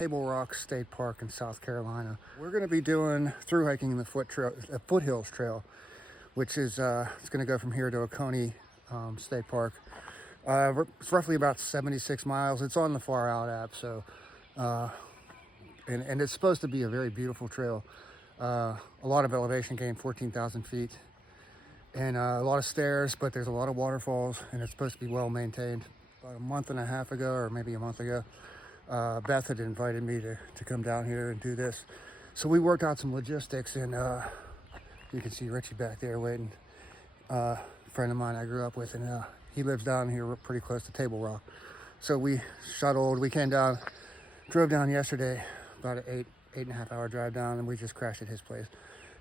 Table Rock State Park in South Carolina. We're going to be doing thru-hiking the Foothills Trail, which is it's going to go from here to Oconee State Park. It's roughly about 76 miles. It's on the Far Out app, so and it's supposed to be a very beautiful trail. A lot of elevation gain, 14,000 feet, and a lot of stairs, but there's a lot of waterfalls, and it's supposed to be well maintained. About a month and a half ago, or maybe a month ago, Beth had invited me to come down here and do this. So we worked out some logistics, and you can see Richie back there waiting. A friend of mine I grew up with, and he lives down here pretty close to Table Rock. So we came down, drove down yesterday, about an eight and a half hour drive down, and we just crashed at his place.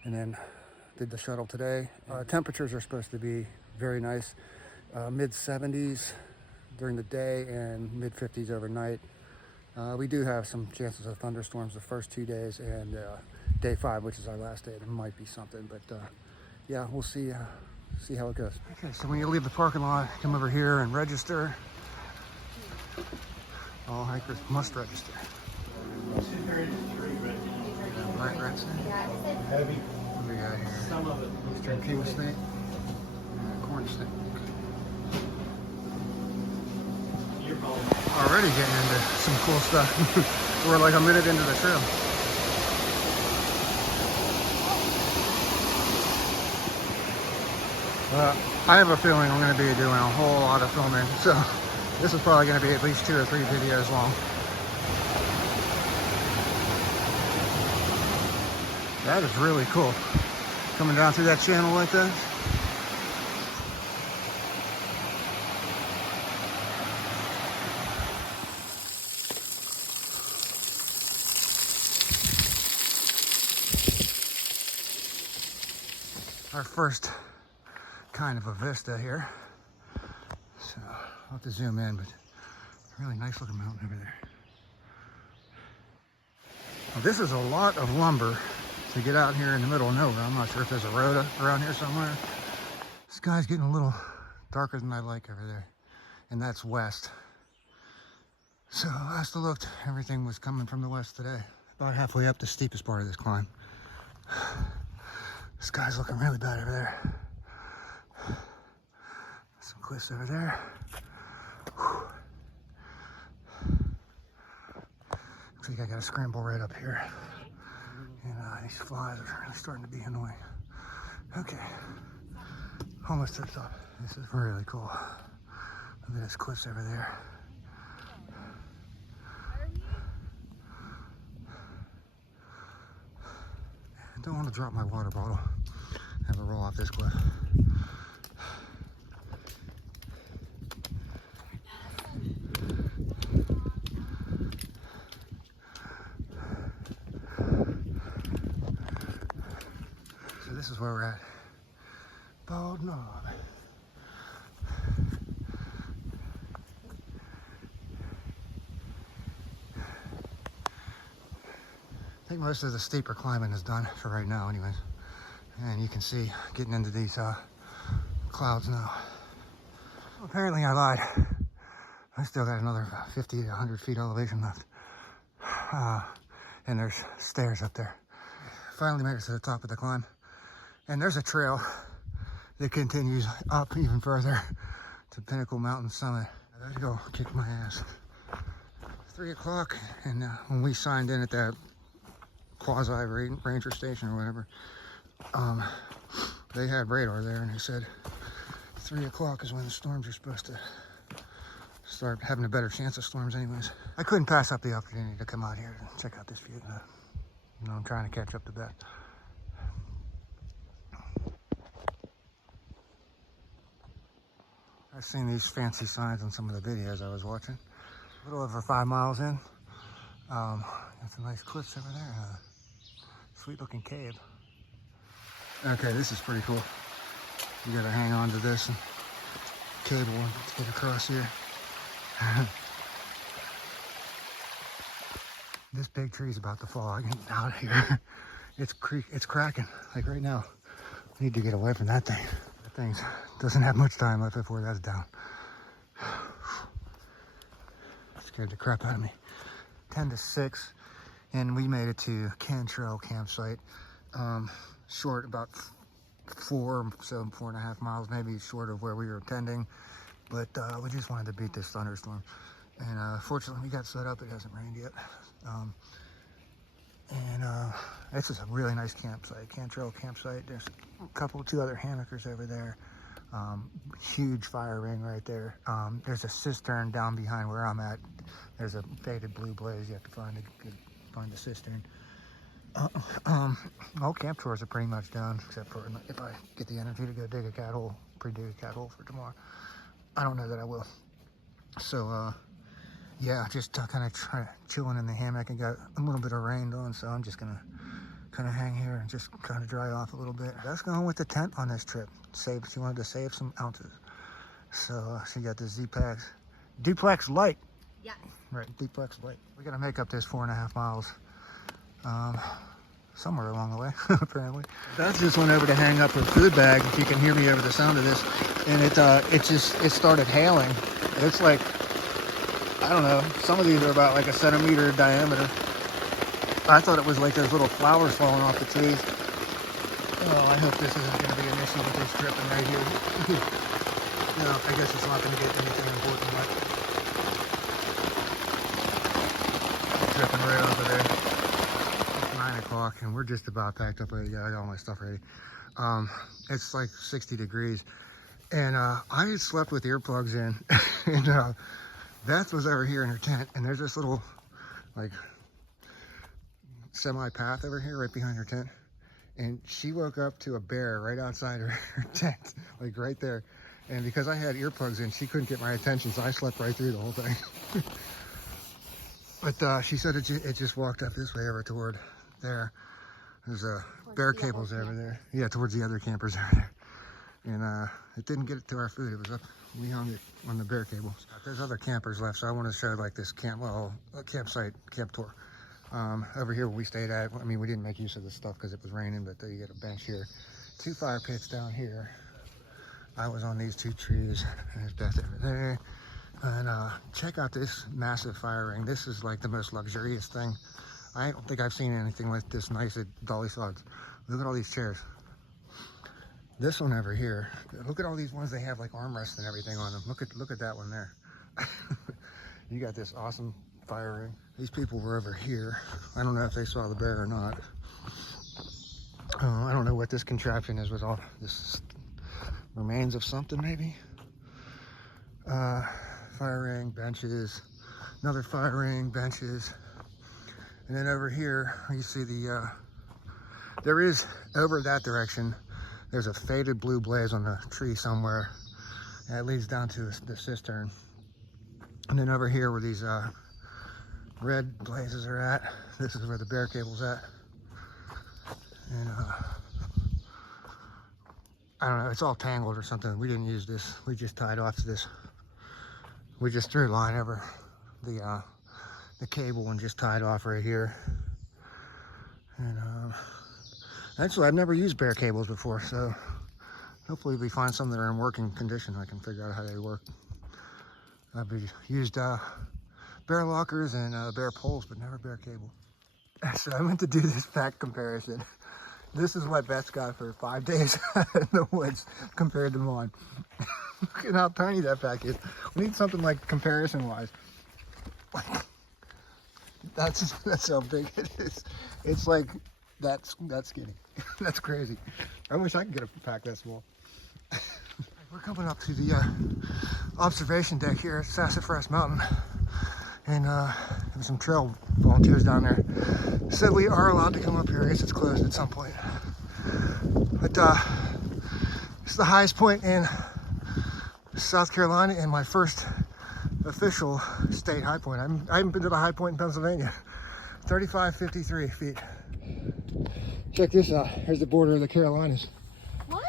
And then did the shuttle today. Temperatures are supposed to be very nice, mid 70s during the day and mid 50s overnight. We do have some chances of thunderstorms the first 2 days, and day 5, which is our last day, there might be something, but yeah, we'll see how it goes. Okay, so when you leave the parking lot, come over here and register. All hikers must register. Bright red snake. Heavy. What do we got here? Some of it. Eastern king snake. Corn snake. Already getting into some cool stuff. We're like a minute into the trail. I have a feeling I'm going to be doing a whole lot of filming, so this is probably going to be at least 2 or 3 videos long. That is really cool. Coming down through that channel like that. Our first kind of a vista here. So I'll have to zoom in, but really nice looking mountain over there. Now, this is a lot of lumber to get out here in the middle of nowhere. I'm not sure if there's a road around here somewhere. The sky's getting a little darker than I like over there, and that's west. So last I looked, everything was coming from the west today. About halfway up the steepest part of this climb. The sky's looking really bad over there. Some cliffs over there. Whew. Looks like I gotta scramble right up here. And these flies are really starting to be annoying. Okay, almost to the top. This is really cool. Look at those cliffs over there. I don't want to drop my water bottle. Have it roll off this cliff. So this is where we're at. Bald Knob. I think most of the steeper climbing is done for right now anyways. And you can see getting into these clouds now. Well, apparently I lied. I still got another 50 to 100 feet elevation left. And there's stairs up there. Finally made it to the top of the climb. And there's a trail that continues up even further to Pinnacle Mountain Summit. I gotta go kick my ass. 3 o'clock, and when we signed in at that quasi ranger station or whatever, they had radar there, and they said 3 o'clock is when the storms are supposed to start having a better chance of storms anyways. I couldn't pass up the opportunity to come out here and check out this view. You know, I'm trying to catch up to that. I've seen these fancy signs on some of the videos I was watching. A little over 5 miles in. Got some nice cliffs over there. Sweet looking cave. Okay, this is pretty cool. You gotta hang on to this and cable to get across here. This big tree is about to fall. I get out of here. It's cracking, like right now. I need to get away from that thing. That thing doesn't have much time left before that's down. Scared the crap out of me. 10 to 6, and we made it to Canra campsite. Short, about 4.5 miles, maybe short of where we were intending, but we just wanted to beat this thunderstorm. And fortunately, we got set up. It hasn't rained yet. It's just a really nice campsite, Cantrell campsite. There's two other hammockers over there. Huge fire ring right there. There's a cistern down behind where I'm at. There's a faded blue blaze. You have to find the cistern. All camp tours are pretty much done, except for if I get the energy to go dig a cat hole, pre-dig a cat hole for tomorrow. I don't know that I will. So, yeah, just kind of chilling in the hammock. And got a little bit of rain on, so I'm just gonna kind of hang here and just kind of dry off a little bit. That's going with the tent on this trip. She wanted to save some ounces, so she got the Z-Packs Duplex Light. Yeah. Right, Duplex Light. We're gonna make up this 4.5 miles. Somewhere along the way, apparently. Beth just went over to hang up her food bag, if you can hear me over the sound of this, and it started hailing. It's like, I don't know, some of these are about like a centimeter diameter. I thought it was like those little flowers falling off the trees. Oh, I hope this isn't going to be an issue with this dripping right here. No, I guess it's not going to get anything important like dripping right over there. 9 o'clock and we're just about packed up. I got all my stuff ready. It's like 60 degrees and I had slept with earplugs in and Beth was over here in her tent, and there's this little like semi path over here right behind her tent, and she woke up to a bear right outside her tent, like right there. And because I had earplugs in, she couldn't get my attention, so I slept right through the whole thing. But she said it just walked up this way over toward there. There's bear cables over there. Yeah, towards the other campers over there. And it didn't get it to our food. It was up. We hung it on the bear cables. There's other campers left, so I want to show like this campsite camp tour. Over here where we stayed at, I mean, we didn't make use of this stuff because it was raining, but you get a bench here. 2 fire pits down here. I was on these 2 trees. There's Beth over there. And check out this massive fire ring. This is like the most luxurious thing. I don't think I've seen anything like this nice at Dolly Sods. Look at all these chairs. This one over here. Look at all these ones they have like armrests and everything on them. Look at that one there. You got this awesome fire ring. These people were over here. I don't know if they saw the bear or not. I don't know what this contraption is with all this remains of something maybe. Fire ring, benches, another fire ring, benches. And then over here, you see there is, over that direction, there's a faded blue blaze on the tree somewhere. And it leads down to the cistern. And then over here where these red blazes are at, this is where the bear cable's at. And I don't know, it's all tangled or something. We didn't use this. We just tied off to this. We just threw a line over the cable and just tied off right here. And actually, I've never used bear cables before, so hopefully we find some that are in working condition. I can figure out how they work. I've used bear lockers and bear poles, but never bear cable. So I went to do this pack comparison. This is what Beth's got for 5 days in the woods compared to mine. Look at how tiny that pack is. We need something like comparison-wise. That's how big it is. It's like that's skinny. That's crazy. I wish I could get a pack that small. We're coming up to the observation deck here at Sassafras Mountain, and there's some trail volunteers down there. Said we are allowed to come up here. I guess it's closed at some point. But it's the highest point in South Carolina and my first official state high point. I haven't been to the high point in Pennsylvania. 3,553 feet. Check this out. Here's the border of the Carolinas. What?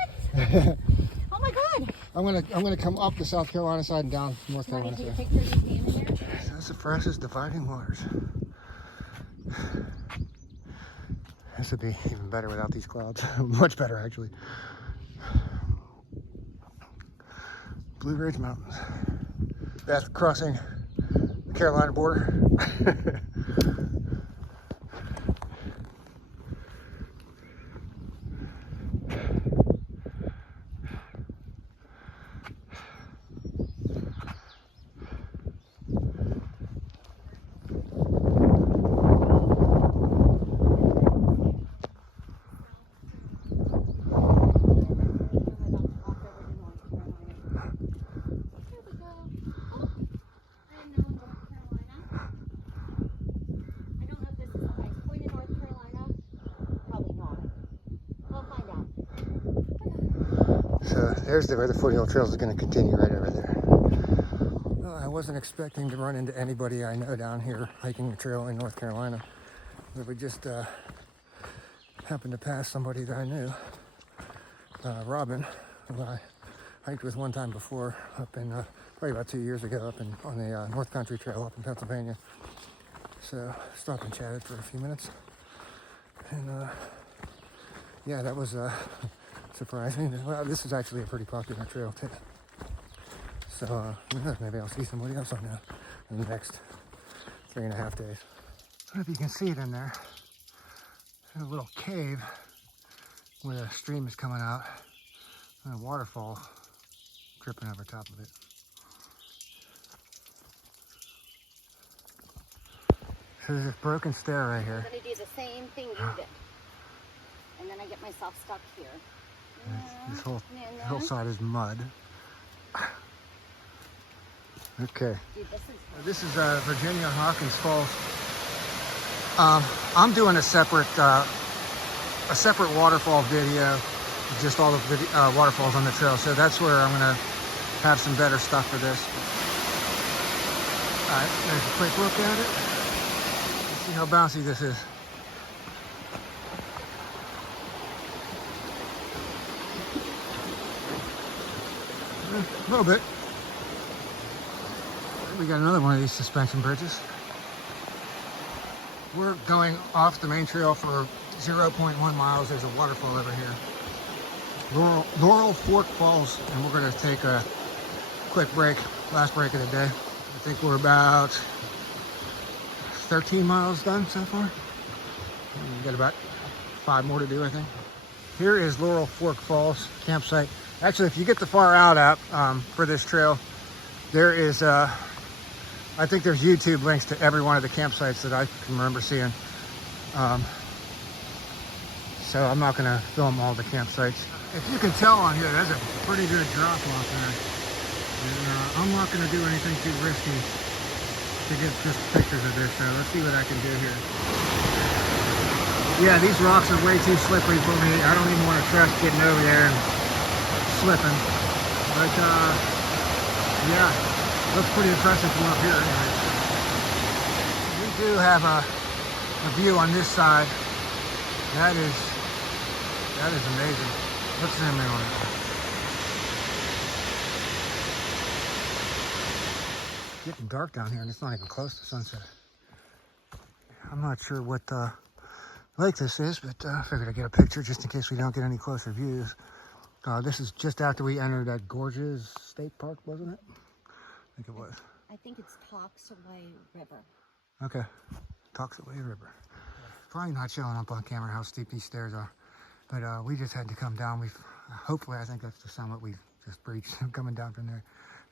Oh my God! I'm gonna come up the South Carolina side and down North Carolina side. Take pictures of being in there. Sassafras dividing waters. This would be even better without these clouds. Much better, actually. Blue Ridge Mountains. Beth crossing the Carolina border. there's where the foothill trails is going to continue right over there. Well, I wasn't expecting to run into anybody I know down here hiking the trail in North Carolina. But we just happened to pass somebody that I knew, Robin, who I hiked with one time before up in, probably about 2 years ago, up on the North Country Trail up in Pennsylvania. So stopped and chatted for a few minutes. And yeah, that was surprising. Well, this is actually a pretty popular trail too. So who knows, maybe I'll see somebody else on there in the next 3.5 days. I don't know if you can see it in there. There's a little cave where the stream is coming out and a waterfall dripping over top of it. So there's this broken stair right here. I'm gonna do the same thing you did. And then I get myself stuck here. This whole hillside is mud. Okay. Dude, This is Virginia Hawkins Falls. I'm doing a separate waterfall video, just all the waterfalls on the trail. So that's where I'm gonna have some better stuff for this. All right, there's a quick look at it. Let's see how bouncy this is. A little bit. We got another one of these suspension bridges. We're going off the main trail for 0.1 miles. There's a waterfall over here. Laurel Fork Falls, and we're going to take a quick break, last break of the day. I think we're about 13 miles done so far. We've got about 5 more to do, I think. Here is Laurel Fork Falls campsite. Actually, if you get the far out app for this trail, there is, I think there's YouTube links to every one of the campsites that I can remember seeing. So I'm not gonna film all the campsites. If you can tell on here, there's a pretty good drop off there. And I'm not gonna do anything too risky to get just pictures of this, so let's see what I can do here. Yeah, these rocks are way too slippery for me. I don't even want to trust getting over there and slipping. But yeah, looks pretty impressive from up here anyway. We do have a view on this side. That is amazing. Let's zoom in on it. It's getting dark down here and it's not even close to sunset. I'm not sure what lake this is, but I figured I'd get a picture just in case we don't get any closer views. This is just after we entered that Gorges State Park, wasn't it? I think it was. I think it's Toxaway River. Okay, Toxaway River. Probably not showing up on camera how steep these stairs are, but we just had to come down. Hopefully, I think that's the summit we just reached, coming down from there,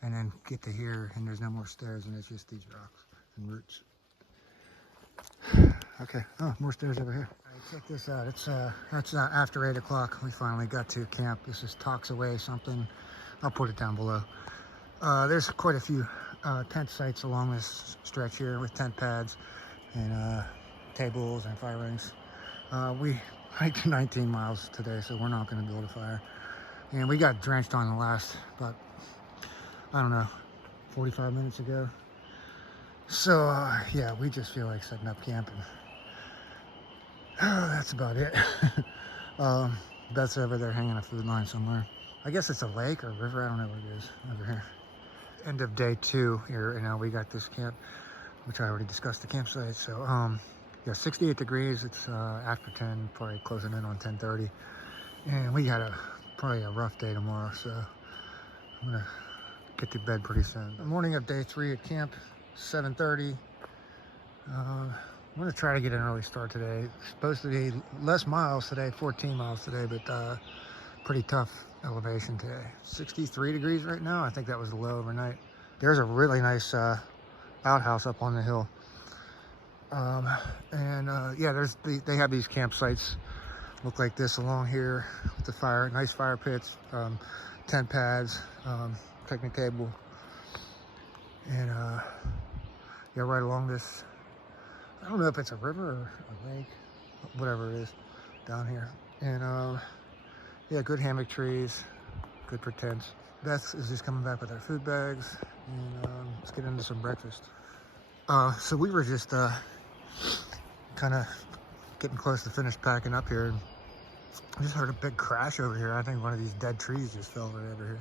and then get to here, and there's no more stairs, and it's just these rocks and roots. Okay, oh, more stairs over here. All right, check this out. It's after 8 o'clock. We finally got to camp. This is Toxaway something. I'll put it down below. There's quite a few tent sites along this stretch here with tent pads and tables and fire rings. We hiked 19 miles today, so we're not going to build a fire. And we got drenched on the last, about, I don't know, 45 minutes ago. So yeah, we just feel like setting up camp, and that's about it. That's over there hanging a food line somewhere. I guess it's a lake or a river. I don't know what it is over here. End of day 2 here, and now we got this camp, which I already discussed the campsite. So yeah, 68 degrees. It's after 10, probably closing in on 10:30, and we got probably a rough day tomorrow. So I'm gonna get to bed pretty soon. The morning of day 3 at camp, 7:30. I'm gonna try to get an early start today. It's supposed to be less miles today, 14 miles today, but pretty tough elevation today. 63 degrees right now. I think that was the low overnight. There's a really nice outhouse up on the hill. Yeah, they have these campsites look like this along here with the nice fire pits, tent pads, picnic table, and yeah, right along this. I don't know if it's a river or a lake, whatever it is down here. And yeah, good hammock trees. good for tents. Beth is just coming back with our food bags, and let's get into some breakfast. So we were just kind of getting close to finish packing up here, and I just heard a big crash over here. I think one of these dead trees just fell right over here.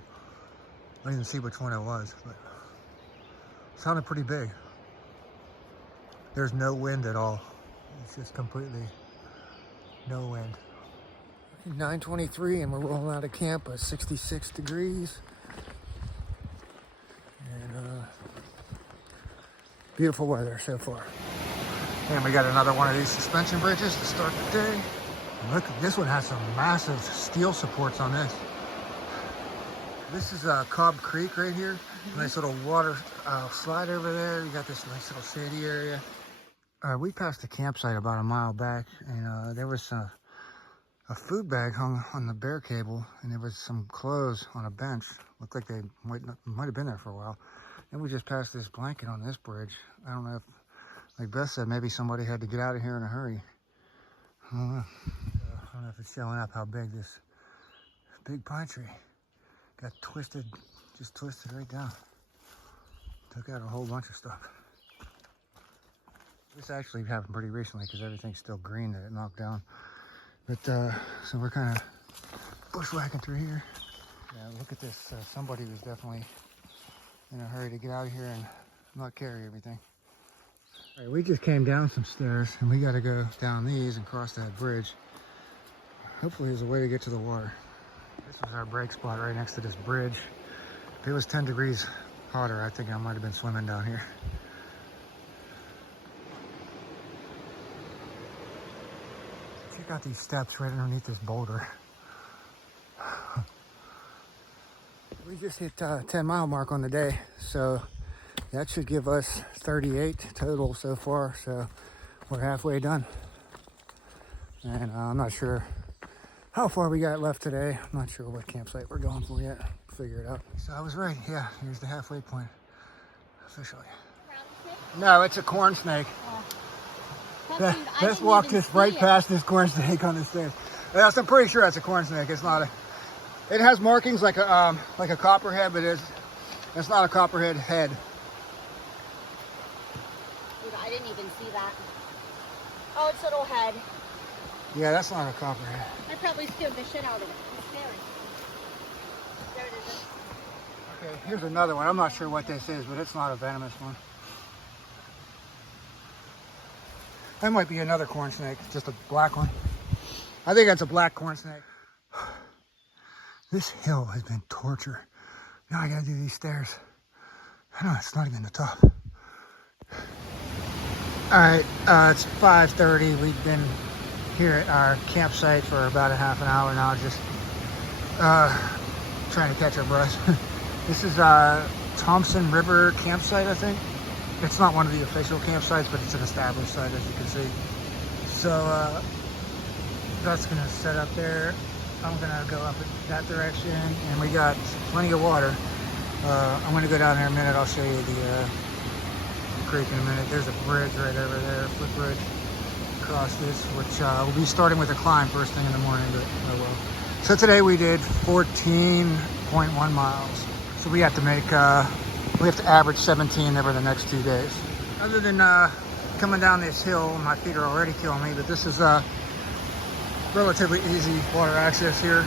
I didn't even see which one it was, but it sounded pretty big. There's no wind at all. It's just completely no wind. 9:23 and we're rolling out of camp at 66 degrees. And beautiful weather so far. And we got another one of these suspension bridges to start the day. And look, this one has some massive steel supports on this. This is Cobb Creek right here. Nice little water slide over there. You got this nice little shady area. We passed the campsite about a mile back, and there was a food bag hung on the bear cable, and there was some clothes on a bench. Looked like they might have been there for a while. Then we just passed this blanket on this bridge. I don't know if, like Beth said, maybe somebody had to get out of here in a hurry. I don't know. I don't know if it's showing up how big this big pine tree got twisted, just twisted right down. Took out a whole bunch of stuff. This actually happened pretty recently because everything's still green that it knocked down. But so we're kind of bushwhacking through here. Yeah, look at this. Somebody was definitely in a hurry to get out of here and not carry everything. All right, we just came down some stairs and we got to go down these and cross that bridge. Hopefully there's a way to get to the water. This was our break spot right next to this bridge. If it was 10 degrees hotter, I think I might have been swimming down here. Check out these steps right underneath this boulder. We just hit 10-mile mark on the day, so that should give us 38 total so far, so we're halfway done. And I'm not sure how far we got left today. I'm not sure what campsite we're going for yet. Figure it out. So I was right, yeah, here's the halfway point, officially. No, it's a corn snake. Beth walked us right past this corn snake on the stairs. Yes, I'm pretty sure that's a corn snake. It's not a. It has markings like a copperhead, but it's not a copperhead head. Dude, I didn't even see that. Oh, it's a little head. Yeah, that's not a copperhead. I probably scared the shit out of it. It's scary. There it is. Okay, here's another one. I'm not sure what this is, but it's not a venomous one. That might be another corn snake, just a black one. I think that's a black corn snake. This hill has been torture. Now I gotta do these stairs. I know it's not even the top. All right, it's 5:30. We've been here at our campsite for about a half an hour now, just trying to catch our breath. This is Thompson River campsite, I think. It's not one of the official campsites, but it's an established site, as you can see. So that's gonna set up there. I'm gonna go up that direction, and we got plenty of water. I'm gonna go down there in a minute. I'll show you the creek in a minute. There's a bridge right over there, footbridge across this, which we'll be starting with a climb first thing in the morning, but oh well. So today we did 14.1 miles. So we have to make, we have to average 17 over the next 2 days. Other than coming down this hill, my feet are already killing me, but this is relatively easy water access here.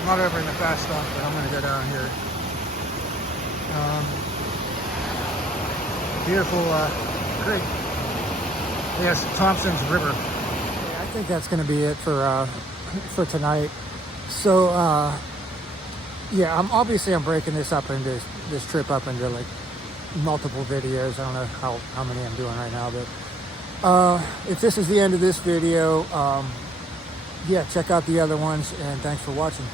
I'm not over in the fast stuff, but I'm gonna go down here. Beautiful creek. Yes, Thompson's River. I think that's gonna be it for tonight. So yeah, I'm breaking this up into this trip up into like multiple videos. I don't know how many I'm doing right now, but if this is the end of this video, yeah, check out the other ones, and thanks for watching.